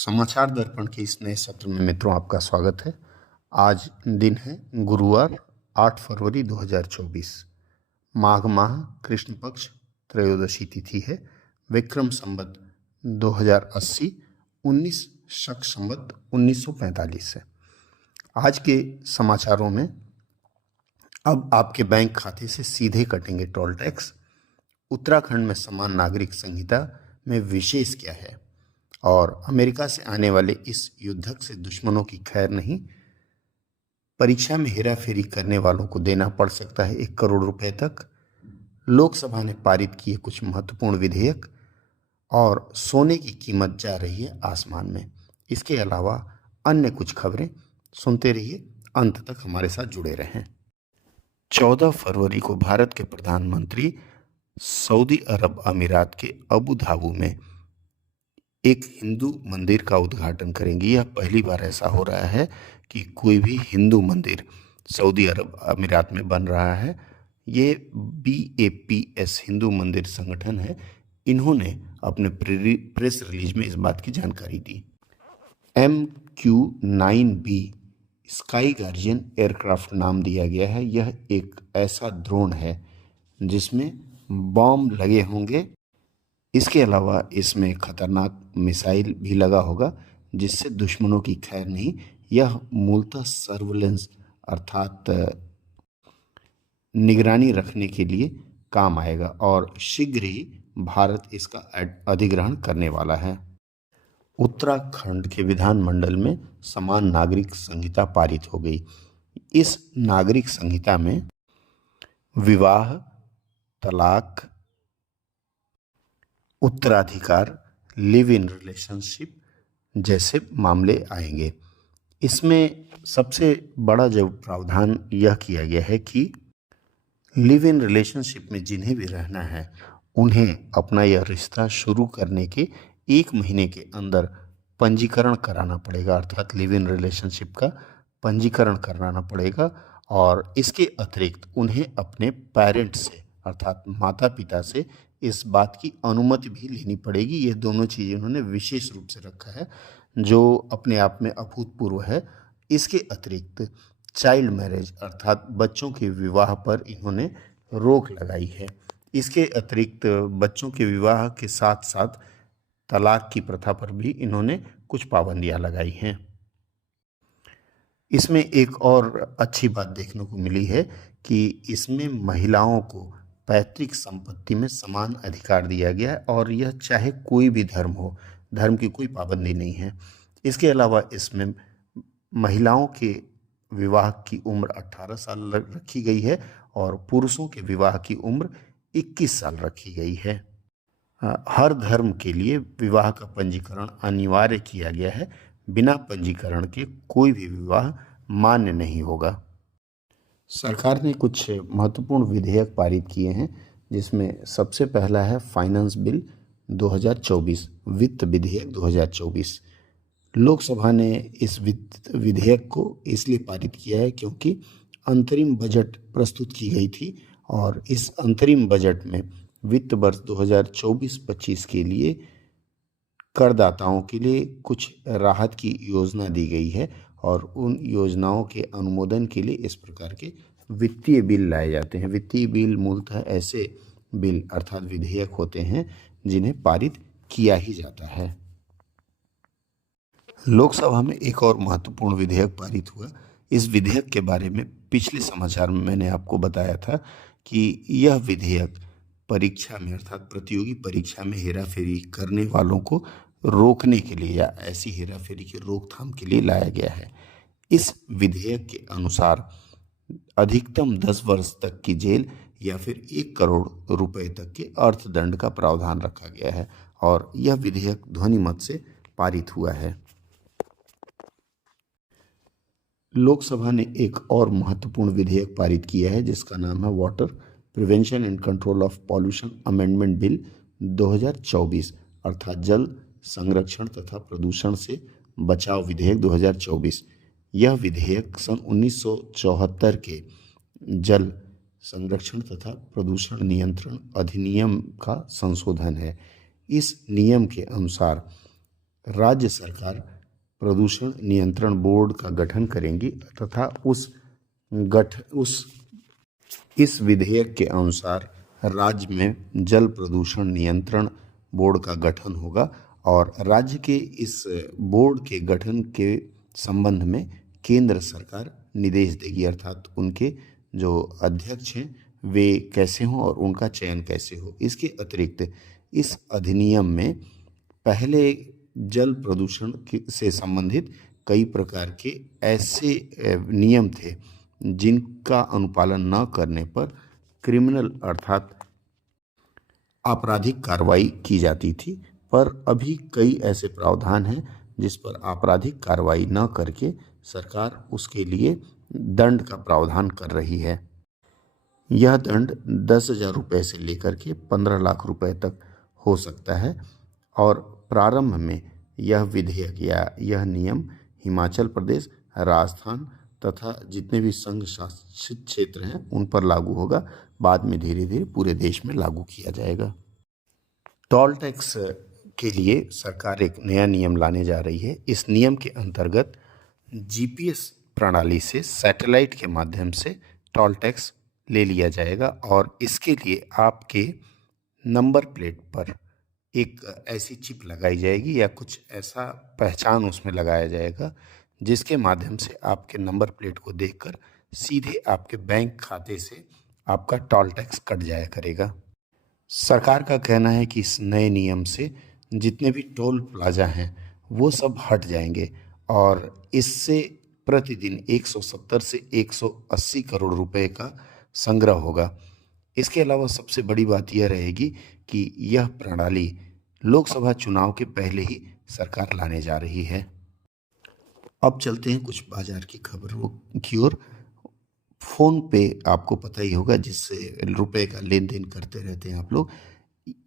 समाचार दर्पण के इस नए सत्र में मित्रों आपका स्वागत है। आज दिन है गुरुवार 8 फरवरी 2024। माघ माह कृष्ण पक्ष त्रयोदशी तिथि है। विक्रम संवत 2080 19 शक संवत 1945 है। आज के समाचारों में अब आपके बैंक खाते से सीधे कटेंगे टोल टैक्स। उत्तराखंड में समान नागरिक संहिता में विशेष क्या है, और अमेरिका से आने वाले इस युद्धक से दुश्मनों की खैर नहीं। परीक्षा में हेराफेरी करने वालों को देना पड़ सकता है 1 करोड़ रुपए तक। लोकसभा ने पारित किए कुछ महत्वपूर्ण विधेयक, और सोने की कीमत जा रही है आसमान में। इसके अलावा अन्य कुछ खबरें सुनते रहिए, अंत तक हमारे साथ जुड़े रहें। 14 फरवरी को भारत के प्रधानमंत्री सऊदी अरब अमीरात के अबू धाबी में एक हिंदू मंदिर का उद्घाटन करेंगे। यह पहली बार ऐसा हो रहा है कि कोई भी हिंदू मंदिर सऊदी अरब अमीरात में बन रहा है। ये BAPS हिंदू मंदिर संगठन है। इन्होंने अपने प्रेस रिलीज में इस बात की जानकारी दी। MQ-9B स्काई गार्जियन एयरक्राफ्ट नाम दिया गया है। यह एक ऐसा ड्रोन है जिसमें बॉम्ब लगे होंगे। इसके अलावा इसमें खतरनाक मिसाइल भी लगा होगा, जिससे दुश्मनों की खैर नहीं। यह मूलतः सर्विलेंस अर्थात निगरानी रखने के लिए काम आएगा, और शीघ्र ही भारत इसका अधिग्रहण करने वाला है। उत्तराखंड के विधानमंडल में समान नागरिक संहिता पारित हो गई। इस नागरिक संहिता में विवाह, तलाक, उत्तराधिकार, लिव इन रिलेशनशिप जैसे मामले आएंगे। इसमें सबसे बड़ा जो प्रावधान यह किया गया है कि लिव इन रिलेशनशिप में जिन्हें भी रहना है उन्हें अपना यह रिश्ता शुरू करने के 1 महीने के अंदर पंजीकरण कराना पड़ेगा, अर्थात लिव इन रिलेशनशिप का पंजीकरण कराना पड़ेगा। और इसके अतिरिक्त उन्हें अपने पेरेंट्स से अर्थात माता पिता से इस बात की अनुमति भी लेनी पड़ेगी। ये दोनों चीज़ें उन्होंने विशेष रूप से रखा है, जो अपने आप में अभूतपूर्व है। इसके अतिरिक्त चाइल्ड मैरिज अर्थात बच्चों के विवाह पर इन्होंने रोक लगाई है। इसके अतिरिक्त बच्चों के विवाह के साथ साथ तलाक की प्रथा पर भी इन्होंने कुछ पाबंदियां लगाई हैं। इसमें एक और अच्छी बात देखने को मिली है कि इसमें महिलाओं को पैतृक संपत्ति में समान अधिकार दिया गया है, और यह चाहे कोई भी धर्म हो, धर्म की कोई पाबंदी नहीं है। इसके अलावा इसमें महिलाओं के विवाह की उम्र 18 साल रखी गई है, और पुरुषों के विवाह की उम्र 21 साल रखी गई है। हर धर्म के लिए विवाह का पंजीकरण अनिवार्य किया गया है। बिना पंजीकरण के कोई भी विवाह मान्य नहीं होगा। सरकार ने कुछ महत्वपूर्ण विधेयक पारित किए हैं, जिसमें सबसे पहला है फाइनेंस बिल 2024, वित्त विधेयक 2024। लोकसभा ने इस वित्त विधेयक को इसलिए पारित किया है क्योंकि अंतरिम बजट प्रस्तुत की गई थी, और इस अंतरिम बजट में वित्त वर्ष 2024-25 के लिए करदाताओं के लिए कुछ राहत की योजना दी गई है, और उन योजनाओं के अनुमोदन के लिए इस प्रकार के वित्तीय बिल लाए जाते हैं। वित्तीय बिल मूलतः ऐसे बिल अर्थात विधेयक होते हैं जिन्हें पारित किया ही जाता है। लोकसभा में एक और महत्वपूर्ण विधेयक पारित हुआ। इस विधेयक के बारे में पिछले समाचार में मैंने आपको बताया था कि यह विधेयक परीक्षा में अर्थात प्रतियोगी परीक्षा में हेराफेरी करने वालों को रोकने के लिए या ऐसी हेराफेरी की रोकथाम के लिए लाया गया है। इस विधेयक के अनुसार अधिकतम 10 वर्ष तक की जेल या फिर 1 करोड़ रुपए तक के अर्थदंड का प्रावधान रखा गया है, और यह विधेयक ध्वनिमत से पारित हुआ है। लोकसभा ने एक और महत्वपूर्ण विधेयक पारित किया है, जिसका नाम है water prevention and control of pollution amendment bill 2024, अर्थात जल संरक्षण तथा प्रदूषण से बचाव विधेयक 2024। यह विधेयक सन 1974 के जल संरक्षण तथा प्रदूषण नियंत्रण अधिनियम का संशोधन है। इस नियम के अनुसार राज्य सरकार प्रदूषण नियंत्रण बोर्ड का गठन करेंगी तथा इस विधेयक के अनुसार राज्य में जल प्रदूषण नियंत्रण बोर्ड का गठन होगा और राज्य के इस बोर्ड के गठन के संबंध में केंद्र सरकार निर्देश देगी, अर्थात उनके जो अध्यक्ष हैं वे कैसे हों और उनका चयन कैसे हो। इसके अतिरिक्त इस अधिनियम में पहले जल प्रदूषण से संबंधित कई प्रकार के ऐसे नियम थे जिनका अनुपालन न करने पर क्रिमिनल अर्थात आपराधिक कार्रवाई की जाती थी, पर अभी कई ऐसे प्रावधान हैं जिस पर आपराधिक कार्रवाई न करके सरकार उसके लिए दंड का प्रावधान कर रही है। यह दंड 10,000 रुपये से लेकर के 15 लाख रुपए तक हो सकता है और प्रारंभ में यह विधेयक या यह नियम हिमाचल प्रदेश, राजस्थान तथा जितने भी संघ शासित क्षेत्र हैं उन पर लागू होगा। बाद में धीरे धीरे पूरे देश में लागू किया जाएगा। टोल टैक्स के लिए सरकार एक नया नियम लाने जा रही है। इस नियम के अंतर्गत जीपीएस प्रणाली से सैटेलाइट के माध्यम से टोल टैक्स ले लिया जाएगा और इसके लिए आपके नंबर प्लेट पर एक ऐसी चिप लगाई जाएगी या कुछ ऐसा पहचान उसमें लगाया जाएगा जिसके माध्यम से आपके नंबर प्लेट को देखकर सीधे आपके बैंक खाते से आपका टोल टैक्स कट जाया करेगा। सरकार का कहना है कि इस नए नियम से जितने भी टोल प्लाजा हैं वो सब हट जाएंगे और इससे प्रतिदिन 170 से 180 करोड़ रुपए का संग्रह होगा। इसके अलावा सबसे बड़ी बात यह रहेगी कि यह प्रणाली लोकसभा चुनाव के पहले ही सरकार लाने जा रही है। अब चलते हैं कुछ बाजार की खबरों की ओर। फोन पे आपको पता ही होगा जिससे रुपए का लेन देन करते रहते हैं आप लोग।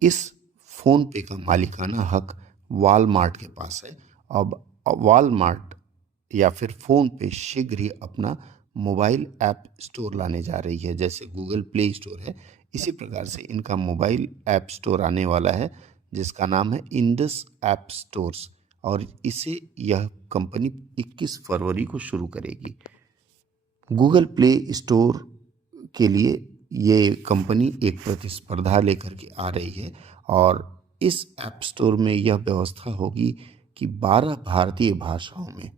इस फोन पे का मालिकाना हक वॉलमार्ट के पास है। अब वॉलमार्ट या फिर फोन पे शीघ्र ही अपना मोबाइल ऐप स्टोर लाने जा रही है। जैसे गूगल प्ले स्टोर है, इसी प्रकार से इनका मोबाइल ऐप स्टोर आने वाला है जिसका नाम है इंडस ऐप स्टोर्स और इसे यह कंपनी 21 फरवरी को शुरू करेगी। गूगल प्ले स्टोर के लिए ये कंपनी एक प्रतिस्पर्धा लेकर के आ रही है और इस ऐप स्टोर में यह व्यवस्था होगी कि 12 भारतीय भाषाओं में,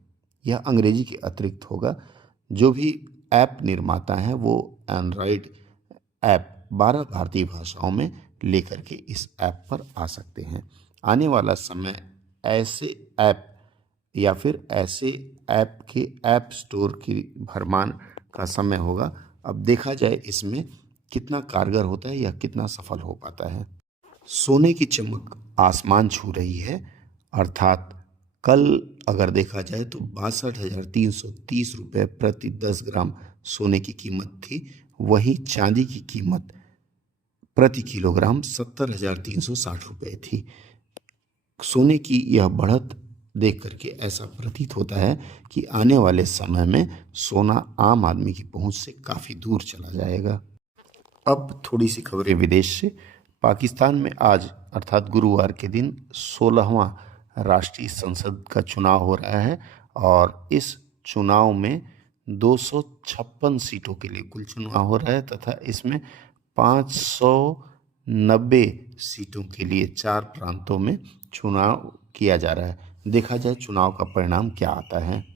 यह अंग्रेजी के अतिरिक्त होगा, जो भी ऐप निर्माता हैं वो एंड्रॉयड ऐप 12 भारतीय भाषाओं में लेकर के इस ऐप पर आ सकते हैं। आने वाला समय ऐसे ऐप या फिर ऐसे ऐप के ऐप स्टोर की भरमार का समय होगा। अब देखा जाए इसमें कितना कारगर होता है या कितना सफल हो पाता है। सोने की चमक आसमान छू रही है, अर्थात कल अगर देखा जाए तो 62,330 रुपये प्रति 10 ग्राम सोने की कीमत थी। वहीं चांदी की कीमत प्रति किलोग्राम 70,360 रुपये थी। सोने की यह बढ़त देख करके ऐसा प्रतीत होता है कि आने वाले समय में सोना आम आदमी की पहुंच से काफ़ी दूर चला जाएगा। अब थोड़ी सी खबरें विदेश से। पाकिस्तान में आज अर्थात गुरुवार के दिन 16वां राष्ट्रीय संसद का चुनाव हो रहा है और इस चुनाव में 256 सीटों के लिए कुल चुनाव हो रहा है तथा इसमें 590 सीटों के लिए 4 प्रांतों में चुनाव किया जा रहा है। देखा जाए चुनाव का परिणाम क्या आता है।